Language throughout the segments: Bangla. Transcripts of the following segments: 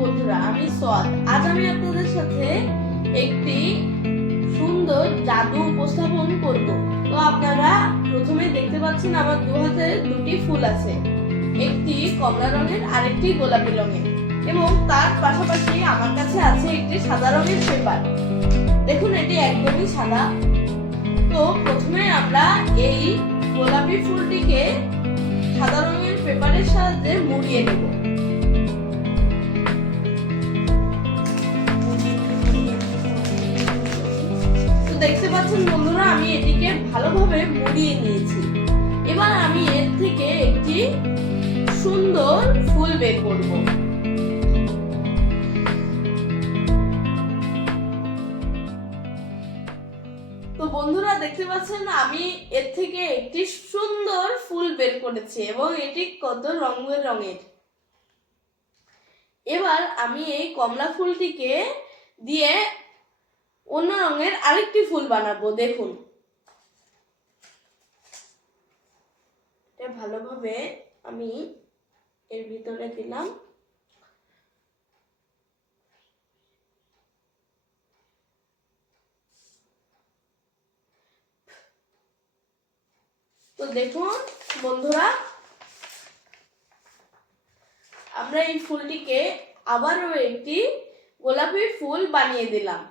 বন্ধুরা, আমি সোয়াদ। আজ আমি আপনাদের সাথে একটি সুন্দর জাদু উপস্থাপন করব। তো আপনারা প্রথমে দেখতে পাচ্ছেন আমার দু হাতে দুটি ফুল আছে, একটি কমলা রঙের আর একটি গোলাপি রঙের, এবং তার পাশাপাশি আমার কাছে আছে একটি সাদা রঙের পেপার। দেখুন, এটি একদমই সাদা। তো প্রথমে আমরা এই গোলাপি ফুলটিকে সাদা রঙের পেপারের সাহায্যে মুড়িয়ে নেব। দেখতে পাচ্ছেন বন্ধুরা, আমি এটিকে ভালোভাবে মুড়িয়ে নিয়েছি। এবার আমি এর থেকে একটি সুন্দর ফুল বের করব। তো বন্ধুরা, দেখতে পাচ্ছেন আমি এর থেকে একটি সুন্দর ফুল বের করেছি এবং এটি কত রঙের। এবার আমি এই কমলা ফুলটিকে দিয়ে অন্য রঙের আরেকটি ফুল বানাবো। দেখুন, এটা ভালোভাবে আমি এর ভিতরে দিলাম। তো দেখুন বন্ধুরা, আমরা এই ফুলটিকে আবারও একটি গোলাপি ফুল বানিয়ে দিলাম।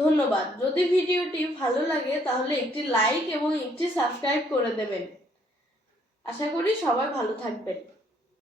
ধন্যবাদ। যদি ভিডিওটি ভালো লাগে তাহলে একটি লাইক এবং একটি সাবস্ক্রাইব করে দেবেন। আশা করি সবাই ভালো থাকবেন।